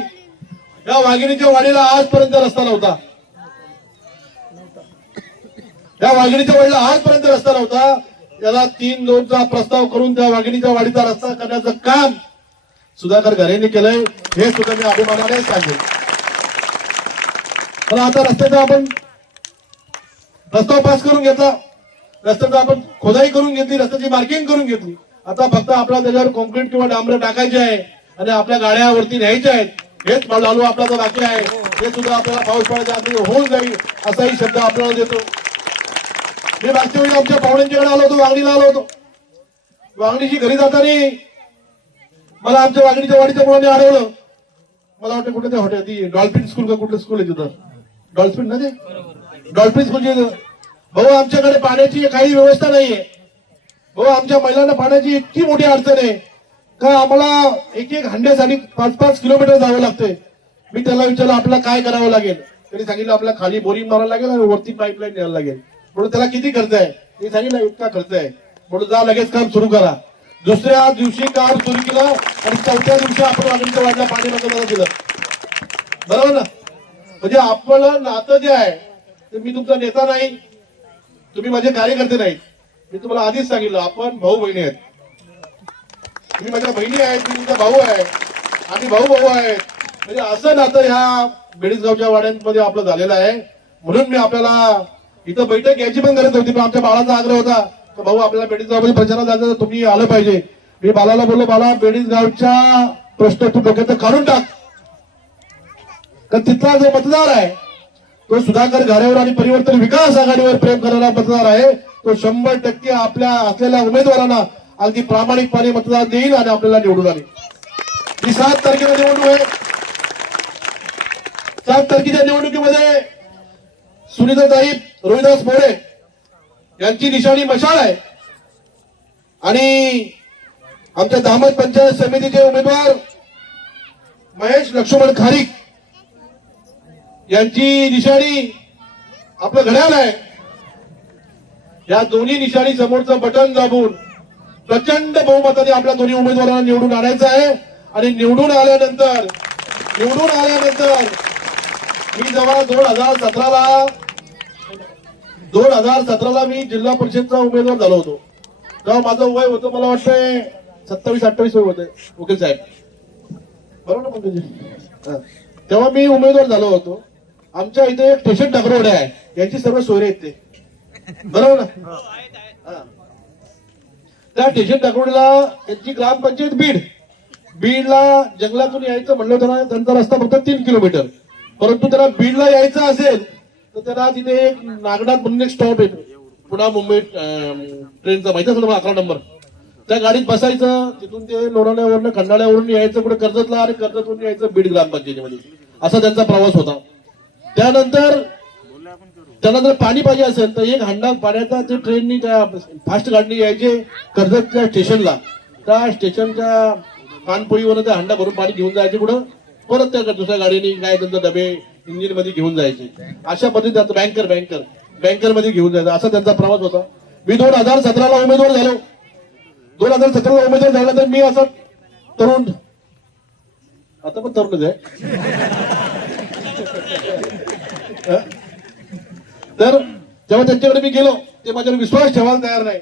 या वाघिणीच्या वाडीला आजपर्यंत रस्ता नव्हता. या वाघिणीच्या वाडीला आजपर्यंत रस्ता नव्हता. याला 3-2चा प्रस्ताव करून त्या वाघिणीच्या वाडीचा रस्ता करण्याचं काम सुधाकर घारेंनी केलंय, हे सुद्धा मी अभिमानाने सांगेन. पण आता रस्त्याचा आपण प्रस्ताव पास करून घेतला, रस्त्याचा आपण खोदाई करून घेतली, रस्त्याची मार्किंग करून घेतली. आता फक्त आपल्याला त्याच्यावर कॉन्क्रीट किंवा डांबर टाकायचे आहे आणि आपल्या गाड्यावरती न्यायच्या आहेत. हेच चालू आपला जो बाकी आहे हे सुद्धा आपल्याला पाऊस पडायच्या आधी होऊन जाईल असाही शब्द आपल्याला देतो. मी मागच्या वेळी आमच्या पाहुण्यांच्याकडे आलो होतो, वांगणीला आलो होतो. वांगणीची घरी जाताना मला आमच्या वांगणीच्या वाडीच्या मुलांनी अडवलं. मला वाटतं कुठे ते हॉटेल ती डॉल्फिन स्कूल का कुठलं स्कूल आहे तिथं, डॉल्फिन ना, ते डॉल्फिन स्कूलची. भाऊ आमच्याकडे पाण्याची काही व्यवस्था नाहीये. भाऊ आमच्या महिलांना पाण्याची इतकी मोठी अडचण आहे का आम्हाला एक हंड्यासाठी 5-5 किलोमीटर जावं लागतंय. मी त्याला विचारलं आपल्याला काय करावं लागेल. त्यांनी सांगितलं आपल्याला खाली बोरिंग मारायला लागेल आणि वरती पाईपलाईन न्यायला लागेल. म्हणून त्याला किती खर्च आहे ते सांगितलं, इतका खर्च आहे. म्हणून जा लगेच काम सुरू करा. दुसऱ्या दिवशी काम सुरू केलं आणि चौथ्या दिवशी आपण वाघिणीच्या वाडीला पाणी नका दिलं. बरोबर ना. म्हणजे आपलं नातं जे आहे ते, मी तुमचा नेता नाही, तुम्ही माझे कार्यकर्ते नाहीत. मी तुम्हाला आधीच सांगितलं आपण भाऊ बहिणी आहेत. तुम्ही माझ्या बहिणी आहेत, मी तुमचा भाऊ आहे, आम्ही भाऊ आहेत. म्हणजे असं नातं ह्या बेडीसगावच्या वाड्यांमध्ये आपलं झालेलं आहे. म्हणून मी आपल्याला इथं बैठक घ्यायची पण गरज होती, पण आमच्या बाळाचा आग्रह होता तर भाऊ आपल्याला बेडीसगावमध्ये प्रचारात जायचं, तुम्ही आलं पाहिजे. मी बालाला बोललो, बाला बेडीसगावच्या प्रश्न तू डोक्यात काढून टाक. तर तिथला जो मतदार आहे तो सुधाकर घारेवर आणि परिवर्तन विकास आघाडीवर प्रेम करणारा मतदार आहे. तो 100% आपल्या असलेल्या उमेदवारांना अगदी प्रामाणिकपणे मतदान देईल आणि आपल्याला निवडून आले. ही 7 तारखेला निवडणूक आहे. 7 तारखेच्या निवडणुकीमध्ये सुनीताताई रोहिदास मोरे यांची निशाणी मशाल आहे आणि आमच्या दामद पंचायत समितीचे उमेदवार महेश लक्ष्मण खारीक यांची निशाणी आपलं घड्याळ आहे. या दोन्ही निशाणी समोरचं बटन दाबून प्रचंड बहुमताने आपल्या दोन्ही उमेदवारांना निवडून आणायचं आहे. आणि निवडून आल्यानंतर मी जेव्हा 2017ला मी जिल्हा परिषदचा उमेदवार झालो होतो, तेव्हा माझं वय होतं मला वाटतंय 27-28 वय होतं वकील साहेब, बरोबर ना पंकजी. तेव्हा मी उमेदवार झालो होतो. आमच्या इथे एक स्टेशन टाकरोडे आहे, यांची सर्व सोयरे आहेत ते, बरोबर ना. त्या स्टेशन टाकरोडीला यांची ग्रामपंचायत बीडला जंगलातून यायचं म्हणलं होतं, त्यांचा रस्ता फक्त 3 किलोमीटर. परंतु त्यांना बीडला यायचं असेल तर त्यांना तिथे एक नागनाथ म्हणून एक स्टॉप आहे, पुन्हा मुंबई ट्रेनचा, माहिती असेल मला 11 नंबर. त्या गाडीत बसायचं, तिथून ते लोणावळ्यावरून खंडाळ्यावरून यायचं पुढे कर्जतला आणि कर्जतवरून यायचं बीड ग्रामपंचायतीमध्ये. असा त्यांचा प्रवास होता. त्यानंतर त्यांना जर पाणी पाहिजे असेल तर एक हंडा पाण्याचा ते ट्रेननी त्या फास्ट गाडीने यायचे कर्जतच्या स्टेशनला. त्या स्टेशनच्या कानपोळीवर त्या हंडा भरून पाणी घेऊन जायचे, पुढं परत त्या दुसऱ्या गाडीने काय त्यांचे डबे इंजिन मध्ये घेऊन जायचे. अशा पद्धतीने बँकर मध्ये घेऊन जायचं, असा त्यांचा प्रवास होता. मी 2017ला उमेदवार झालो. 2017ला उमेदवार झाल्यानंतर मी असं तरुण, आता पण तरुणच आहे, तर जेव्हा त्यांच्याकडे मी गेलो ते माझ्यावर विश्वास ठेवायला तयार नाही.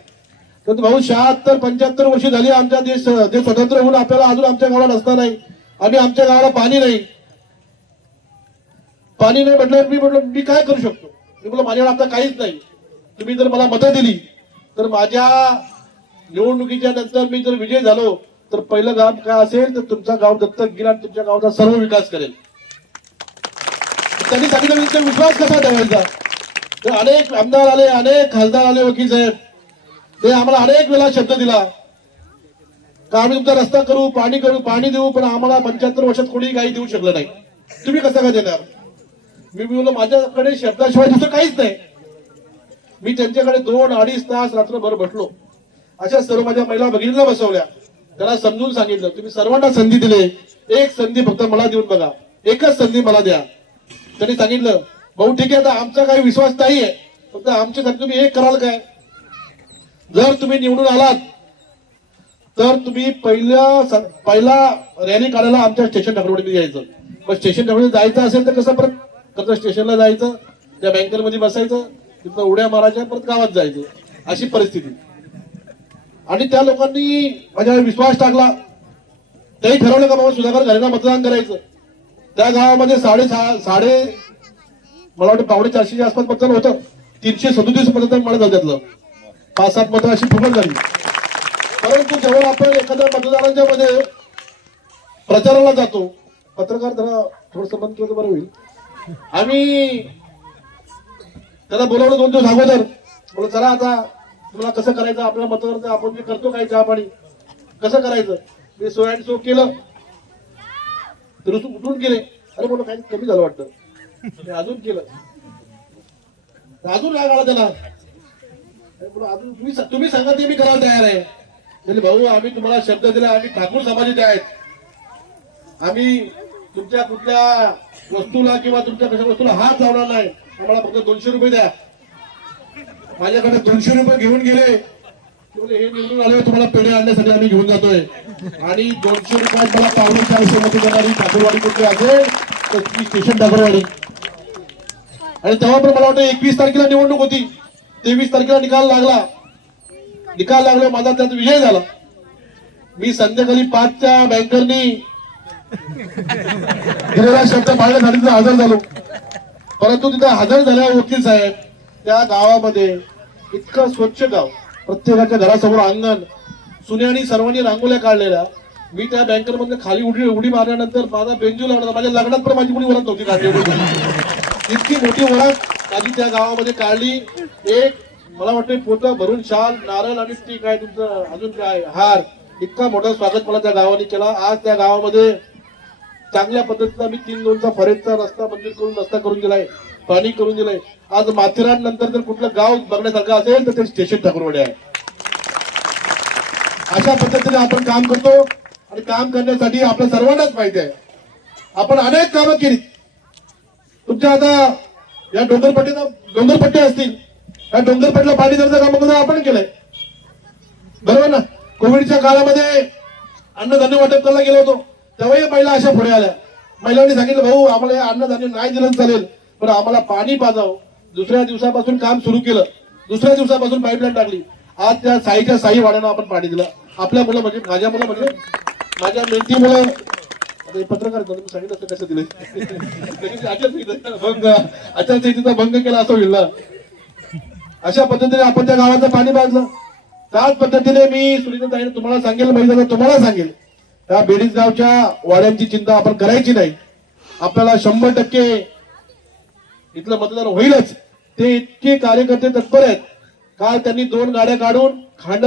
तर भाऊ 76-75 वर्ष झाली आमच्या देश स्वतंत्र होऊन आपल्याला अजून आमच्या गावाला रस्ता नाही. आम्ही आमच्या गावाला पाणी नाही म्हटल्यावर मी काय करू शकतो. मी म्हटलं माझ्याकडे आता काहीच नाही. तुम्ही जर मला मतं दिली तर माझ्या निवडणुकीच्या नंतर मी जर विजय झालो तर पहिलं काम काय असेल तर तुमचा गाव दत्तक घेईल आणि तुमच्या गावाचा सर्व विकास करेल. त्यांनी सांगितलं की विश्वास कसा ठेवायचा. तर अनेक आमदार आले, अनेक खासदार आले, वकील साहेब, ते आम्हाला अनेक वेळा शब्द दिला का आम्ही तुमचा रस्ता करू, पाणी देऊ, पण आम्हाला 75 वर्षात कोणी काही देऊ शकलं नाही. तुम्ही कसं काय देणार. मी बोललो माझ्याकडे शब्दाशिवाय दुसरं काहीच नाही. मी त्यांच्याकडे 2-2.5 तास रात्रभर बसलो. अशा सर्व माझ्या महिला भगिनींना बसवल्या, त्याला समजून सांगितलं तुम्ही सर्वांना संधी दिले, एक संधी फक्त मला देऊन बघा, एकच संधी मला द्या. त्यांनी सांगितलं भाऊ ठीक आहे, आता आमचा काही विश्वास नाही आहे, फक्त आमच्यासाठी तुम्ही एक कराल काय. जर तुम्ही निवडून आलात तर तुम्ही पहिला रॅली काढायला आमच्या स्टेशन ठाकरवाडीमध्ये यायचं. मग स्टेशन ठाकरवाडी जायचं असेल तर कसं परत कसं स्टेशनला जायचं, त्या बँकेमध्ये बसायचं, तिथं उड्या मारायच्या, परत गावात जायचं, अशी परिस्थिती. आणि त्या लोकांनी माझ्यावर विश्वास टाकला. त्यांनी ठरवलं का बाबा सुधाकर घरांना मतदान करायचं. त्या गावामध्ये मला वाटतं 450च्या आसपास मतदान होतं. 337 मतदान मला झालं, त्यातलं 5-7 मतं अशी फुकट झाली. परंतु जेव्हा आपण एखाद्या मतदारांच्या मध्ये प्रचाराला जातो, पत्रकार जरा थोडस बंद केलं बरं होईल. आम्ही त्याला बोलावलं 2 दिवस अगोदर, बोल चला आता तुला कसं करायचं, आपल्याला मतदार आपण जे करतो काय चहा पाणी कसं करायचं. मी सो अँड सो केलं, तर उठून गेले. अरे बोल काही कमी झालं वाटतं, मी अजून केलं, अजून राग आला त्याला. अजून तुम्ही सांगा ते मी करायला तयार आहे. म्हणजे भाऊ आम्ही तुम्हाला शब्द दिला, आम्ही ठाकूर समाजाचे आहेत, आम्ही तुमच्या कुठल्या वस्तूला किंवा तुमच्या कशा वस्तूला हात लावणार नाही. आम्हाला फक्त 200 रुपये द्या. माझ्याकडे 200 रुपये घेऊन गेले, हे निवडून आले तुम्हाला पेढे आणण्यासाठी आम्ही घेऊन जातोय. आणि 200 रुपयात मला 450 मध्ये देणारी ठाकरवाडी कुठली असेल तर ती स्टेशन ठाकरवाडी. आणि तेव्हा पण मला वाटतं 21 तारखेला निवडणूक होती, 23 तारखेला निकाल लागला माझा त्यात विजय झाला. मी संध्याकाळी 5च्या बँकरनी दिलेला शब्द पाळण्यासाठी हजर झालो. परंतु तिथे हजर झाल्यावर वकील साहेब त्या गावामध्ये इतकं स्वच्छ गाव, प्रत्येकाच्या घरासमोर अंगण, सुन्यानी सर्वांनी रांगोळ्या काढलेल्या. मी त्या बँकरमध्ये खाली उडी मारल्यानंतर माझा बेंजू लावला. माझ्या लग्नात पण माझी कोणी ओळख नव्हती काढली. इतकी मोठी ओळख माझी त्या गावामध्ये काढली. एक मला वाटतं पोतं भरून शाल, नारळ आणि ती काय तुमचं अजून काय हार, इतका मोठा स्वागत मला त्या गावाने केला. आज त्या गावामध्ये चांगल्या पद्धतीचा मी 3-2चा फरेजचा रस्ता मंजूर करून रस्ता करून दिलाय, पाणी करून दिलंय. आज माथेरानंतर जर कुठलं गाव बघण्यासारखं असेल तर ते स्टेशन ठाकरवाडी आहे. अशा पद्धतीने आपण काम करतो आणि काम करण्यासाठी आपल्या सर्वांनाच माहिती आहे आपण अनेक कामं केली. तुमच्या आता या डोंगरपट्टी असतील, या डोंगरपट्टीला पाणी द्यायचं काम आपण केलंय, बरोबर ना. कोविडच्या काळामध्ये अन्नधान्य वाटप करायला गेलो होतो, तेव्हाही महिला अशा पुढे आल्या. महिलांनी सांगितलं भाऊ आम्हाला अन्नधान्य नाही दिलं चालेल, पण आम्हाला पाणी पाजावं. दुसऱ्या दिवसापासून काम सुरू केलं, दुसऱ्या दिवसापासून पाईपलाईन टाकली. आज त्या साईच्या साई वाड्यानं आपण पाणी दिलं. आपल्या मुलं म्हणजे माझ्या मुलं म्हणजे माझ्या मेंटी मुलं पत्रकार सांगितलं असतं कसं दिलं आचारसंहितेचा भंग केला असं होईल ना. अशा पद्धतीने आपण त्या गावाचं पाणी पाजलं. त्याच पद्धतीने मी सुनीताताईने तुम्हाला सांगेल, तुम्हाला सांगेल, त्या बेडीज गावच्या वाड्यांची चिंता आपण करायची नाही. आपल्याला 100% इथलं मतदान होईलच. ते इतके कार्यकर्ते तत्पर आहेत. काल त्यांनी 2 गाड्या काढून खांड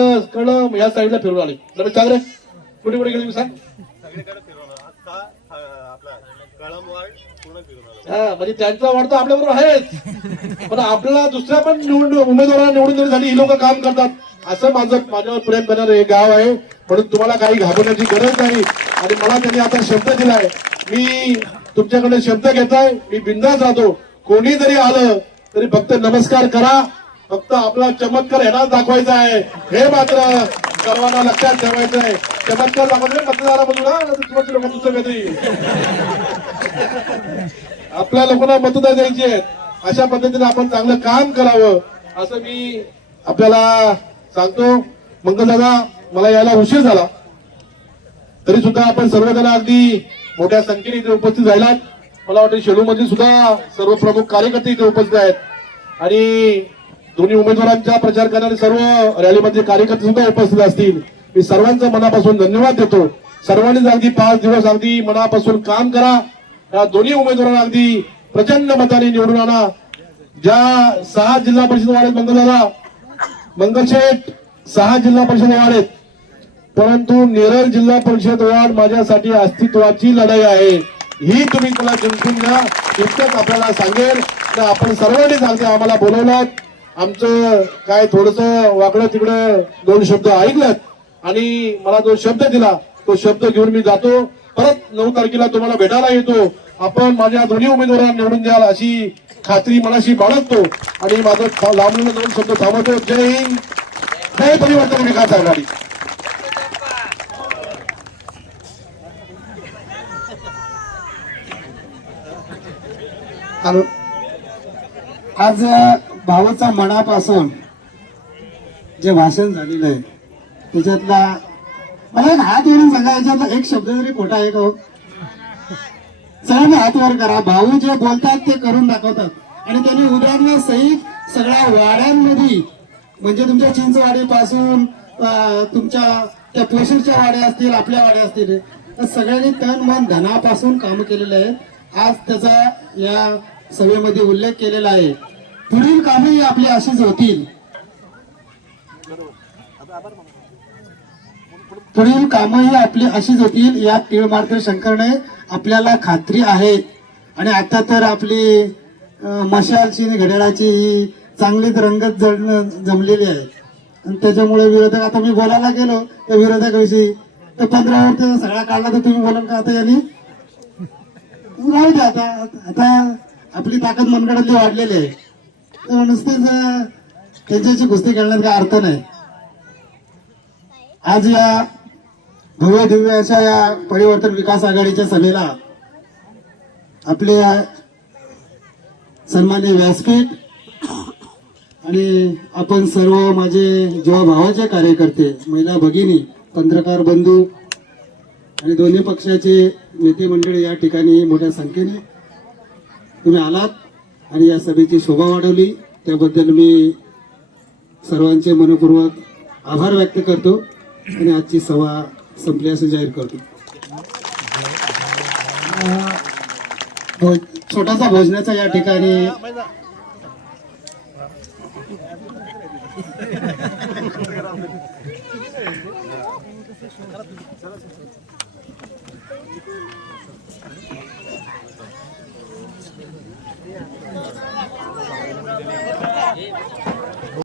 या साईडला फिरून आले. रमेश सांग रे कुठे कुठे गेले मी सांग. हा म्हणजे त्यांचा वाढ तर आपल्या बरोबर आहेच, पण आपल्याला दुसऱ्या पण उमेदवारांना निवडून देण्यासाठी ही लोक काम करतात. असं माझ्यावर प्रेम करणारं हे गाव आहे. म्हणून तुम्हाला काही घाबरण्याची गरज नाही. आणि मला त्यांनी आता शब्द दिलाय, मी तुमच्याकडे शब्द घेताय, मी बिंदास राहतो. कोणी जरी आलं तरी फक्त नमस्कार करा, फक्त आपला चमत्कार ह्याला दाखवायचा आहे, हे मात्र सर्वांना लक्षात ठेवायचं आहे. चमत्कार दाखवायचं मतदारामधून लोक दुसरं कधी आपल्या लोकांना मतदार द्यायची आहेत. अशा पद्धतीने आपण चांगलं काम करावं असं मी आपल्याला सांगतो. मंगलदादा मला यायला उशीर झाला तरी सुद्धा आपण सर्वजण अगदी मोठ्या संख्येने इथे उपस्थित राहिलात. मला वाटतं शेलूमध्ये सुद्धा सर्व प्रमुख कार्यकर्ते इथे उपस्थित आहेत आणि दोन्ही उमेदवारांचा प्रचार करणारे सर्व रॅलीमध्ये कार्यकर्ते सुद्धा उपस्थित असतील. मी सर्वांचा मनापासून धन्यवाद देतो. सर्वांनीच अगदी 5 दिवस अगदी मनापासून काम करा. या दोन्ही उमेदवारांना अगदी प्रचंड मताने निवडून आणा. ज्या 6 जिल्हा परिषद वाढ आहेत मंगलशेठ 6 जिल्हा परिषद वाढ आहेत, परंतु नेरळ जिल्हा परिषद वाढ माझ्यासाठी अस्तित्वाची लढाई आहे. ही तुम्ही तुला जिंकून घ्या इतकंच आपल्याला सांगेल. तर आपण सर्वांनीच अगदी आम्हाला बोलवलात. आमचं काय थोडस वाकडं तिकडं 2 शब्द ऐकलं आणि मला जो शब्द दिला तो शब्द घेऊन मी जातो. परत 9 तारखेला तुम्हाला भेटायला येतो. आपण माझ्या दोन्ही उमेदवारांना निवडून द्याल अशी खात्री मनाशी बाळगतो आणि माझं लांबलेलं 2 शब्द थांबवतो. जय हिंद, जय परिवर्तन विकास आघाडी. आज भावाचा मनापासून जे भाषण झालेलं आहे त्याच्यातला मला एक हात वरून सांगा, याच्यातला एक शब्द जरी खोटा आहे का हो? सगळ्यांनी हात वर करा. भाऊ जे बोलतात ते करून दाखवतात आणि त्यांनी उदाहरण सहित सगळ्या वाड्यांमध्ये म्हणजे तुमच्या चिंचवाडी पासून तुमच्या त्या पोशीरच्या वाड्या असतील, आपल्या वाड्या असतील, तर सगळ्यांनी तन मन धनापासून काम केलेलं आहे. आज त्याचा या सभेमध्ये उल्लेख केलेला आहे. पुढील कामही आपली अशीच होतील. पुढील कामही आपली अशीच होतील या तीळ मात्र शंकरने आपल्याला खात्री आहे. आणि आता तर आपली मशालची आणि घड्याळाची ही चांगलीच रंगत जमलेली आहे आणि त्याच्यामुळे विरोधक, आता मी बोलायला गेलो त्या विरोधकाविषयी तर 15 वर्ष सगळा काढला तर तुम्ही बोलाल का आता यांनी राहू द्या. आता आपली ताकद मनगडातली वाढलेली आहे तर नुसतेच त्यांच्याशी कुस्ती खेळण्यात काही अर्थ नाही. आज या भव्य दिव्य अशा या परिवर्तन विकास आघाडीच्या सभेला आपले सन्माननीय व्यासपीठ आणि आपण सर्व माझे जेव्हा भावाचे कार्यकर्ते, महिला भगिनी, पत्रकार बंधू आणि दोन्ही पक्षाचे नेते मंडळी या ठिकाणी मोठ्या संख्येने तुम्ही आलात आणि या सभेची शोभा वाढवली त्याबद्दल मी सर्वांचे मनपूर्वक आभार व्यक्त करतो आणि आजची सभा संपली असं जाहीर करतो. छोटासा भोजनाचा या ठिकाणी